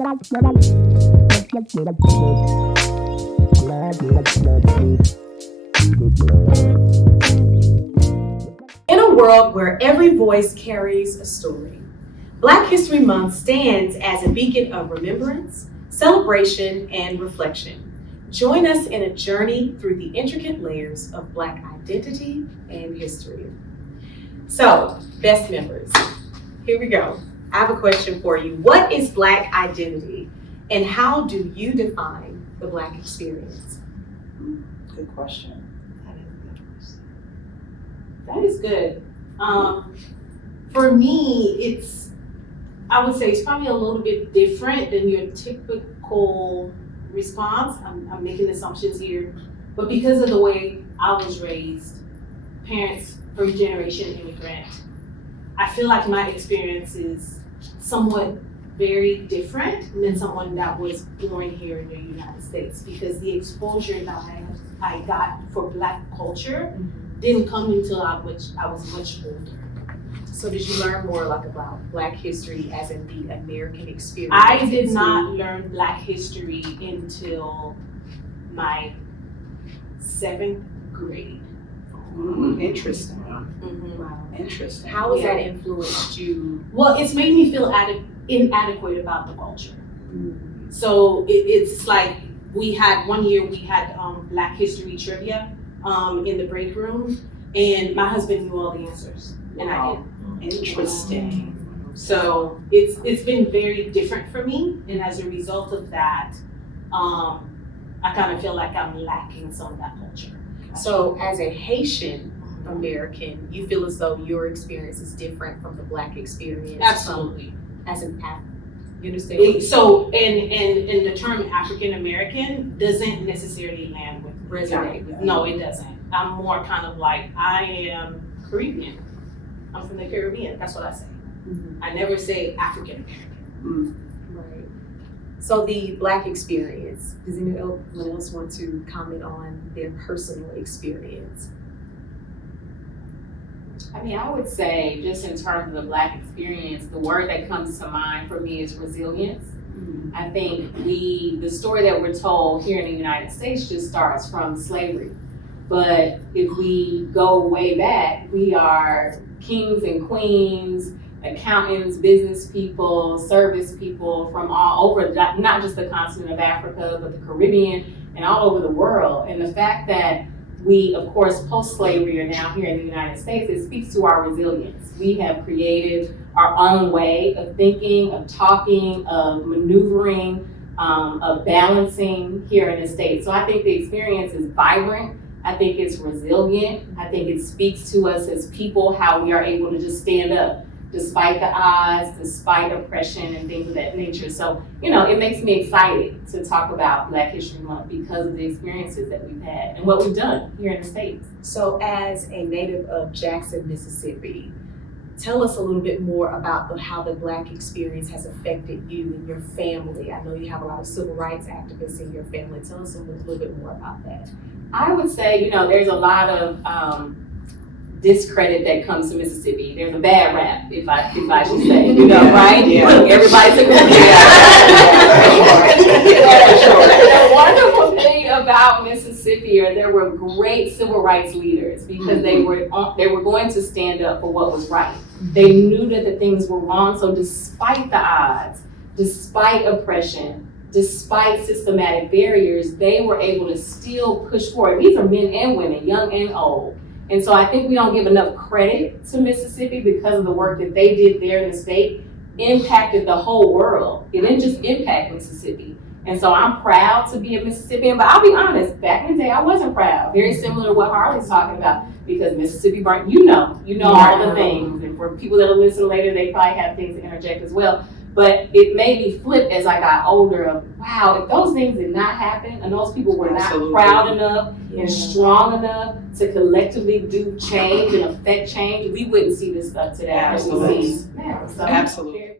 In a world where every voice carries a story, Black History Month stands as a beacon of remembrance, celebration, and reflection. Join us in a journey through the intricate layers of Black identity and history. So, best members, here we go. I have a question for you. What is Black identity, and how do you define the Black experience? Good question. That is good. For me, I would say it's probably a little bit different than your typical response. I'm making assumptions here, but because of the way I was raised, parents, first generation immigrant, I feel like my experience is somewhat very different than someone that was born here in the United States, because the exposure that I got for Black culture didn't come until I was much older. So did you learn more about Black history as in the American experience? I did not learn Black history until my 7th grade. Interesting. Mm-hmm. Wow. Interesting. How has that influenced you? Well, it's made me feel inadequate about the culture. So it's like one year we had Black history trivia in the break room, and my husband knew all the answers, and I didn't. Interesting. So it's been very different for me, and as a result of that, I kind of feel like I'm lacking some of that culture. So as a Haitian American, you feel as though your experience is different from the Black experience? Absolutely. As an you understand? So and the term African American doesn't necessarily land with me. Resonate. No, it doesn't. I'm more kind of like, I am Caribbean. I'm from the Caribbean. That's what I say. Mm-hmm. I never say African American. Right. So the Black experience, does anyone else want to comment on their personal experience? I mean, I would say, just in terms of the Black experience, the word that comes to mind for me is resilience. Mm-hmm. I think the story that we're told here in the United States just starts from slavery. But if we go way back, we are kings and queens, accountants, business people, service people from all over, not just the continent of Africa, but the Caribbean and all over the world. And the fact that we, of course, post-slavery are now here in the United States, it speaks to our resilience. We have created our own way of thinking, of talking, of maneuvering, of balancing here in the States. So I think the experience is vibrant. I think it's resilient. I think it speaks to us as people, how we are able to just stand up despite the odds, despite oppression and things of that nature. So, it makes me excited to talk about Black History Month because of the experiences that we've had and what we've done here in the States. So as a native of Jackson, Mississippi, tell us a little bit more about how the Black experience has affected you and your family. I know you have a lot of civil rights activists in your family. Tell us a little bit more about that. I would say, there's a lot of discredit that comes to Mississippi. There's a bad rap, if I should say, right? Yeah. Look, everybody took a The wonderful thing about Mississippi are there were great civil rights leaders because they were going to stand up for what was right. They knew that the things were wrong, so despite the odds, despite oppression, despite systematic barriers, they were able to still push forward. These are men and women, young and old. And so I think we don't give enough credit to Mississippi because of the work that they did there in the state, impacted the whole world. It didn't just impact Mississippi. And so I'm proud to be a Mississippian, but I'll be honest, back in the day, I wasn't proud. Very similar to what Harley's talking about, because Mississippi burnt, all the things. And for people that'll listen later, they probably have things to interject as well. But it made me flip as I got older of, wow, if those things did not happen and those people were not proud enough and strong enough to collectively do change and affect change, we wouldn't see this stuff today. Absolutely. So, Absolutely.